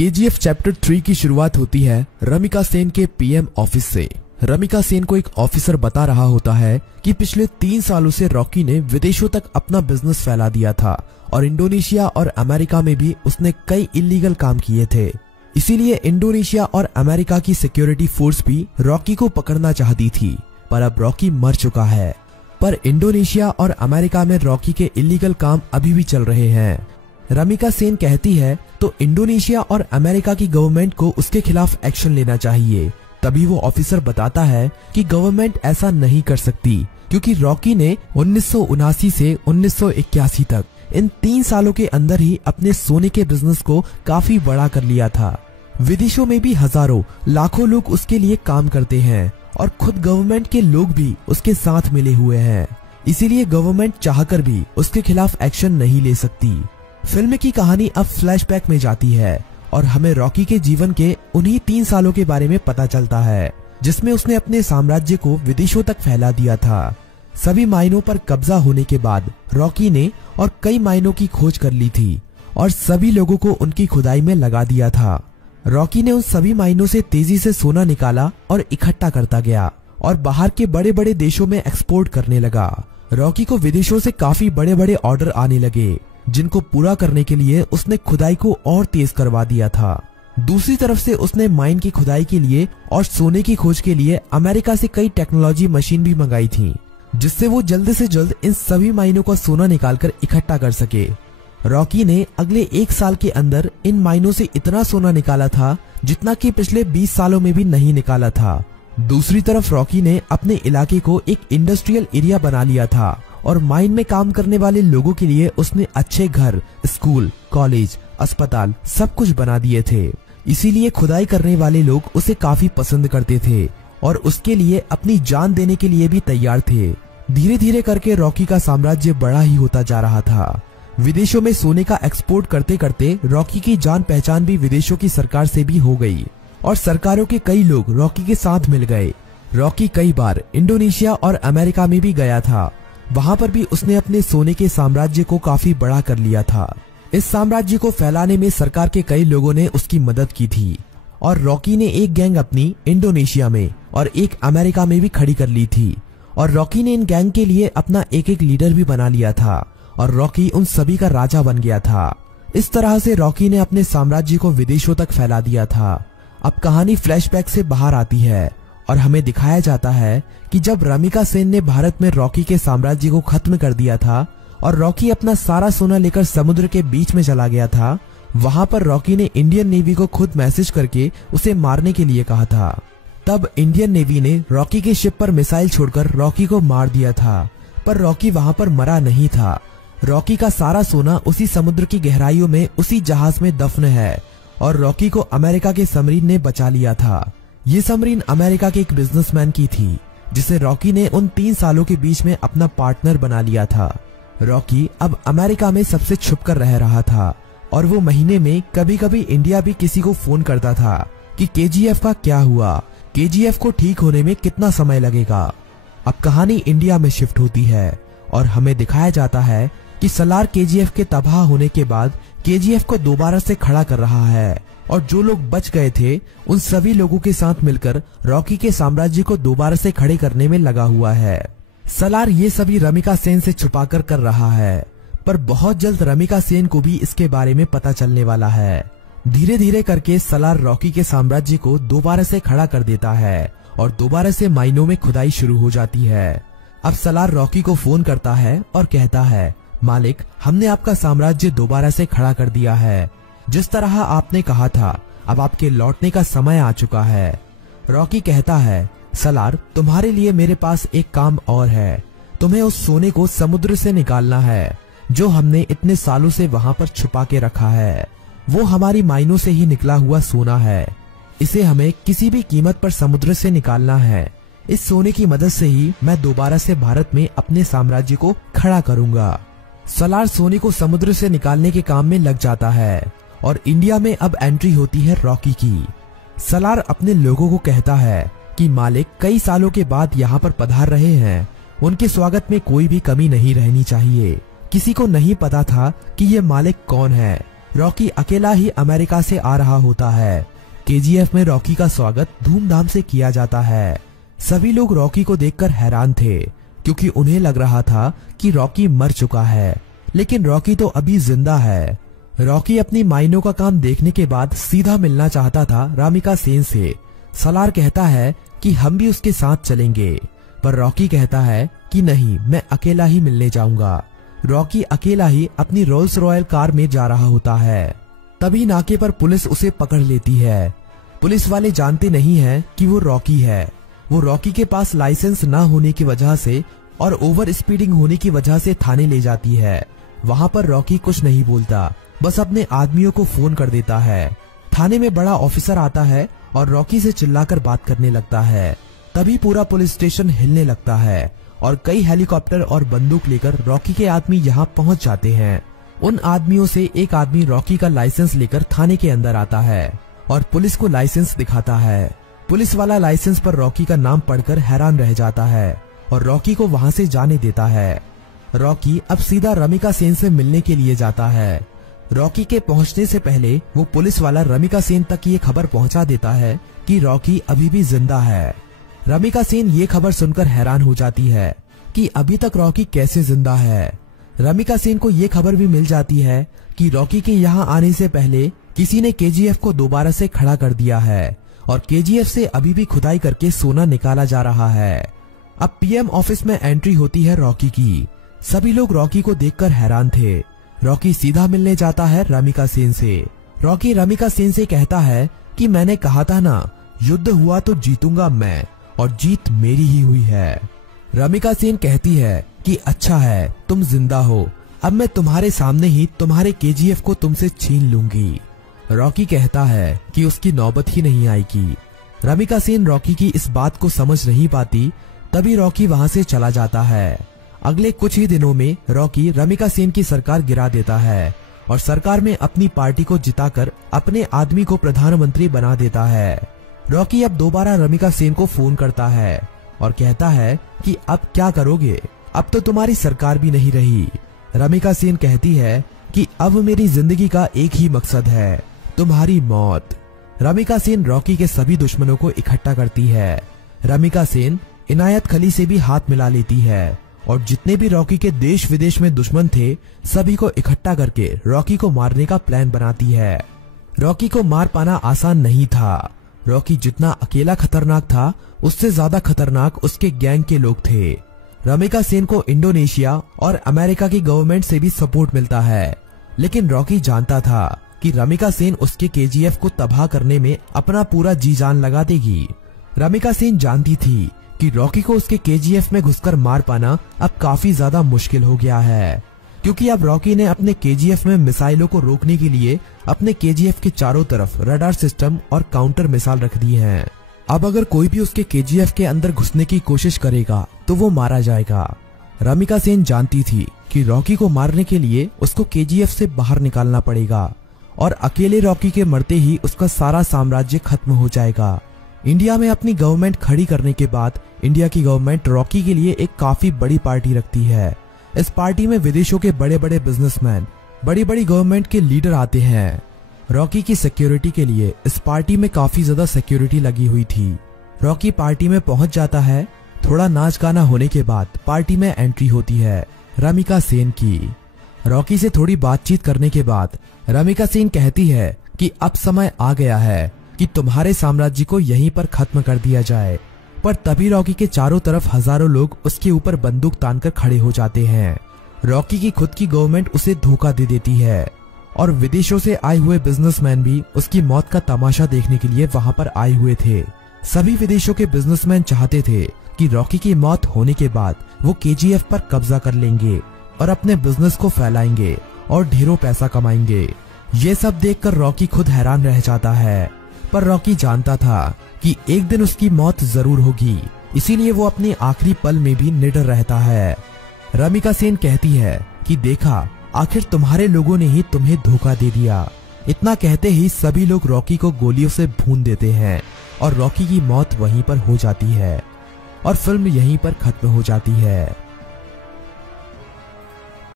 KGF chapter 3 की शुरुआत होती है रमिका सेन के पीएम ऑफिस से। रमिका सेन को एक ऑफिसर बता रहा होता है कि पिछले 3 सालों से रॉकी ने विदेशों तक अपना बिजनेस फैला दिया था और इंडोनेशिया और अमेरिका में भी उसने कई इलीगल काम किए थे। इसीलिए इंडोनेशिया और अमेरिका की सिक्योरिटी फोर्स भी रॉकी को पकड़ना चाहती थी, पर अब रॉकी मर चुका है। पर इंडोनेशिया और अमेरिका में रॉकी के इलीगल काम अभी भी चल रहे हैं। रमिका सेन कहती है तो इंडोनेशिया और अमेरिका की गवर्नमेंट को उसके खिलाफ एक्शन लेना चाहिए। तभी वो ऑफिसर बताता है कि गवर्नमेंट ऐसा नहीं कर सकती, क्योंकि रॉकी ने 1979 से 1981 तक इन 3 सालों के अंदर ही अपने सोने के बिजनेस को काफी बड़ा कर लिया था। विदेशों में भी हजारों लाखों लोग उसके लिए काम करते हैं और खुद गवर्नमेंट के लोग भी उसके साथ मिले हुए हैं। इसीलिए गवर्नमेंट चाहकर भी उसके खिलाफ एक्शन नहीं ले सकती। फिल्म की कहानी अब फ्लैशबैक में जाती है और हमें रॉकी के जीवन के उन्हीं 3 सालों के बारे में पता चलता है, जिसमें उसने अपने साम्राज्य को विदेशों तक फैला दिया था। सभी माइनों पर कब्जा होने के बाद रॉकी ने और कई माइनों की खोज कर ली थी और सभी लोगों को उनकी खुदाई में लगा दिया था। रॉकी ने उन सभी माइनों से तेजी से सोना निकाला और इकट्ठा करता गया और बाहर के बड़े बड़े देशों में एक्सपोर्ट करने लगा। रॉकी को विदेशों से काफी बड़े बड़े ऑर्डर आने लगे, जिनको पूरा करने के लिए उसने खुदाई को और तेज करवा दिया था। दूसरी तरफ से उसने माइन की खुदाई के लिए और सोने की खोज के लिए अमेरिका से कई टेक्नोलॉजी मशीन भी मंगाई थी, जिससे वो जल्द से जल्द इन सभी माइनों का सोना निकालकर इकट्ठा कर सके। रॉकी ने अगले 1 साल के अंदर इन माइनों से इतना सोना निकाला था जितना कि पिछले 20 सालों में भी नहीं निकाला था। दूसरी तरफ रॉकी ने अपने इलाके को एक इंडस्ट्रियल एरिया बना लिया था और माइन में काम करने वाले लोगों के लिए उसने अच्छे घर, स्कूल, कॉलेज, अस्पताल सब कुछ बना दिए थे। इसीलिए खुदाई करने वाले लोग उसे काफी पसंद करते थे और उसके लिए अपनी जान देने के लिए भी तैयार थे। धीरे धीरे करके रॉकी का साम्राज्य बड़ा ही होता जा रहा था। विदेशों में सोने का एक्सपोर्ट करते करते रॉकी की जान पहचान भी विदेशों की सरकार से भी हो गई और सरकारों के कई लोग रॉकी के साथ मिल गए। रॉकी कई बार इंडोनेशिया और अमेरिका में भी गया था। वहां पर भी उसने अपने सोने के साम्राज्य को काफी बड़ा कर लिया था। इस साम्राज्य को फैलाने में सरकार के कई लोगों ने उसकी मदद की थी और रॉकी ने एक गैंग अपनी इंडोनेशिया में और एक अमेरिका में भी खड़ी कर ली थी और रॉकी ने इन गैंग के लिए अपना एक एक लीडर भी बना लिया था और रॉकी उन सभी का राजा बन गया था। इस तरह से रॉकी ने अपने साम्राज्य को विदेशों तक फैला दिया था। अब कहानी फ्लैशबैक से बाहर आती है और हमें दिखाया जाता है कि जब रमिका सेन ने भारत में रॉकी के साम्राज्य को खत्म कर दिया था और रॉकी अपना सारा सोना लेकर समुद्र के बीच में चला गया था, वहां पर रॉकी ने इंडियन नेवी को खुद मैसेज करके उसे मारने के लिए कहा था। तब इंडियन नेवी ने रॉकी के शिप पर मिसाइल छोड़कर रॉकी को मार दिया था, पर रॉकी वहां पर मरा नहीं था। रॉकी का सारा सोना उसी समुद्र की गहराइयों में उसी जहाज में दफन है और रॉकी को अमेरिका के सबमरीन ने बचा लिया था। ये सबमरीन अमेरिका के एक बिजनेसमैन की थी, जिसे रॉकी ने उन 3 सालों के बीच में अपना पार्टनर बना लिया था। रॉकी अब अमेरिका में सबसे छुपकर रह रहा था और वो महीने में कभी कभी इंडिया भी किसी को फोन करता था कि केजीएफ का क्या हुआ, केजीएफ को ठीक होने में कितना समय लगेगा। अब कहानी इंडिया में शिफ्ट होती है और हमें दिखाया जाता है कि सलार केजीएफ के तबाह होने के बाद केजीएफ को दोबारा से खड़ा कर रहा है और जो लोग बच गए थे उन सभी लोगों के साथ मिलकर रॉकी के साम्राज्य को दोबारा से खड़े करने में लगा हुआ है। सलार ये सभी रमिका सेन से छुपाकर कर रहा है, पर बहुत जल्द रमिका सेन को भी इसके बारे में पता चलने वाला है। धीरे धीरे करके सलार रॉकी के साम्राज्य को दोबारा से खड़ा कर देता है और दोबारा से माइनों में खुदाई शुरू हो जाती है। अब सलार रॉकी को फोन करता है और कहता है, मालिक, हमने आपका साम्राज्य दोबारा से खड़ा कर दिया है। जिस तरह आपने कहा था, अब आपके लौटने का समय आ चुका है। रॉकी कहता है, सलार, तुम्हारे लिए मेरे पास एक काम और है। तुम्हें उस सोने को समुद्र से निकालना है जो हमने इतने सालों से वहां पर छुपा के रखा है। वो हमारी माइनों से ही निकला हुआ सोना है। इसे हमें किसी भी कीमत पर समुद्र से निकालना है। इस सोने की मदद से ही मैं दोबारा से भारत में अपने साम्राज्य को खड़ा करूंगा। सलार सोने को समुद्र से निकालने के काम में लग जाता है और इंडिया में अब एंट्री होती है रॉकी की। सलार अपने लोगों को कहता है कि मालिक कई सालों के बाद यहाँ पर पधार रहे हैं, उनके स्वागत में कोई भी कमी नहीं रहनी चाहिए। किसी को नहीं पता था कि ये मालिक कौन है। रॉकी अकेला ही अमेरिका से आ रहा होता है। केजीएफ में रॉकी का स्वागत धूमधाम से किया जाता है। सभी लोग रॉकी को देखकर हैरान थे क्योंकि उन्हें लग रहा था कि रॉकी मर चुका है, लेकिन रॉकी तो अभी जिंदा है। रॉकी अपनी माइनों का काम देखने के बाद सीधा मिलना चाहता था रमिका सेन से। सलार कहता है कि हम भी उसके साथ चलेंगे, पर रॉकी कहता है कि नहीं, मैं अकेला ही मिलने जाऊंगा। रॉकी अकेला ही अपनी रोल्स रॉयल कार में जा रहा होता है। तभी नाके पर पुलिस उसे पकड़ लेती है। पुलिस वाले जानते नहीं हैं कि वो रॉकी है। वो रॉकी के पास लाइसेंस न होने की वजह से और ओवर स्पीडिंग होने की वजह से थाने ले जाती है। वहाँ पर रॉकी कुछ नहीं बोलता, बस अपने आदमियों को फोन कर देता है। थाने में बड़ा ऑफिसर आता है और रॉकी से चिल्लाकर बात करने लगता है। तभी पूरा पुलिस स्टेशन हिलने लगता है और कई हेलीकॉप्टर और बंदूक लेकर रॉकी के आदमी यहाँ पहुँच जाते हैं। उन आदमियों से एक आदमी रॉकी का लाइसेंस लेकर थाने के अंदर आता है और पुलिस को लाइसेंस दिखाता है। पुलिस वाला लाइसेंस पर रॉकी का नाम पढ़कर हैरान रह जाता है और रॉकी को वहाँ से जाने देता है। रॉकी अब सीधा रमिका सेन से मिलने के लिए जाता है। रॉकी के पहुंचने से पहले वो पुलिस वाला रमिका सेन तक ये खबर पहुंचा देता है कि रॉकी अभी भी जिंदा है। रमिका सेन ये खबर सुनकर हैरान हो जाती है कि अभी तक रॉकी कैसे जिंदा है। रमिका सेन को ये खबर भी मिल जाती है कि रॉकी के यहाँ आने से पहले किसी ने केजीएफ को दोबारा से खड़ा कर दिया है और केजीएफ से अभी भी खुदाई करके सोना निकाला जा रहा है। अब पीएम ऑफिस में एंट्री होती है रॉकी की। सभी लोग रॉकी को देखकर हैरान थे। रॉकी सीधा मिलने जाता है रमिका सेन से। रॉकी रमिका सेन से कहता है कि मैंने कहा था ना, युद्ध हुआ तो जीतूंगा मैं, और जीत मेरी ही हुई है। रमिका सेन कहती है कि अच्छा है, तुम जिंदा हो, अब मैं तुम्हारे सामने ही तुम्हारे केजीएफ को तुमसे छीन लूंगी। रॉकी कहता है कि उसकी नौबत ही नहीं आएगी। रमिका सेन रॉकी की इस बात को समझ नहीं पाती। तभी रॉकी वहाँ से चला जाता है। अगले कुछ ही दिनों में रॉकी रमिका सेन की सरकार गिरा देता है और सरकार में अपनी पार्टी को जिताकर अपने आदमी को प्रधानमंत्री बना देता है। रॉकी अब दोबारा रमिका सेन को फोन करता है और कहता है कि अब क्या करोगे, अब तो तुम्हारी सरकार भी नहीं रही। रमिका सेन कहती है कि अब मेरी जिंदगी का एक ही मकसद है, तुम्हारी मौत। रमिका सेन रॉकी के सभी दुश्मनों को इकट्ठा करती है। रमिका सेन इनायत खली से भी हाथ मिला लेती है और जितने भी रॉकी के देश विदेश में दुश्मन थे सभी को इकट्ठा करके रॉकी को मारने का प्लान बनाती है। रॉकी को मार पाना आसान नहीं था। रॉकी जितना अकेला खतरनाक था उससे ज्यादा खतरनाक उसके गैंग के लोग थे। रमिका सेन को इंडोनेशिया और अमेरिका की गवर्नमेंट से भी सपोर्ट मिलता है, लेकिन रॉकी जानता था कि रमिका सेन उसके केजीएफ को तबाह करने में अपना पूरा जी जान लगा देगी। रमिका सेन जानती थी कि रॉकी को उसके केजीएफ में घुसकर मार पाना अब काफी ज्यादा मुश्किल हो गया है, क्योंकि अब रॉकी ने अपने केजीएफ में मिसाइलों को रोकने के लिए अपने केजीएफ के चारों तरफ रडार सिस्टम और काउंटर मिसाइल रख दी हैं। अब अगर कोई भी उसके केजीएफ के अंदर घुसने की कोशिश करेगा तो वो मारा जाएगा। रमिका सेन जानती थी कि रॉकी को मारने के लिए उसको केजीएफ से बाहर निकालना पड़ेगा और अकेले रॉकी के मरते ही उसका सारा साम्राज्य खत्म हो जाएगा। इंडिया में अपनी गवर्नमेंट खड़ी करने के बाद इंडिया की गवर्नमेंट रॉकी के लिए एक काफी बड़ी पार्टी रखती है। इस पार्टी में विदेशों के बड़े बड़े बिजनेसमैन, बड़ी बड़ी गवर्नमेंट के लीडर आते हैं। रॉकी की सिक्योरिटी के लिए इस पार्टी में काफी ज्यादा सिक्योरिटी लगी हुई थी। रॉकी पार्टी में पहुंच जाता है। थोड़ा नाच गाना होने के बाद पार्टी में एंट्री होती है रमिका सेन की। रॉकी से थोड़ी बातचीत करने के बाद रमिका सेन कहती है कि अब समय आ गया है कि तुम्हारे साम्राज्य को यहीं पर खत्म कर दिया जाए। पर तभी रॉकी के चारों तरफ हजारों लोग उसके ऊपर बंदूक तानकर खड़े हो जाते हैं। रॉकी की खुद की गवर्नमेंट उसे धोखा दे देती है और विदेशों से आए हुए बिजनेसमैन भी उसकी मौत का तमाशा देखने के लिए वहां पर आए हुए थे। सभी विदेशों के बिजनेसमैन चाहते थे कि रॉकी की मौत होने के बाद वो केजीएफ पर कब्जा कर लेंगे और अपने बिजनेस को फैलाएंगे और ढेरों पैसा कमाएंगे। ये सब देखकर रॉकी खुद हैरान रह जाता है, पर रॉकी जानता था कि एक दिन उसकी मौत जरूर होगी, इसीलिए वो अपने आखिरी पल में भी निडर रहता है। रमिका सेन कहती है कि देखा, आखिर तुम्हारे लोगों ने ही तुम्हें धोखा दे दिया। इतना कहते ही सभी लोग रॉकी को गोलियों से भून देते हैं और रॉकी की मौत वहीं पर हो जाती है और फिल्म यहीं पर खत्म हो जाती है।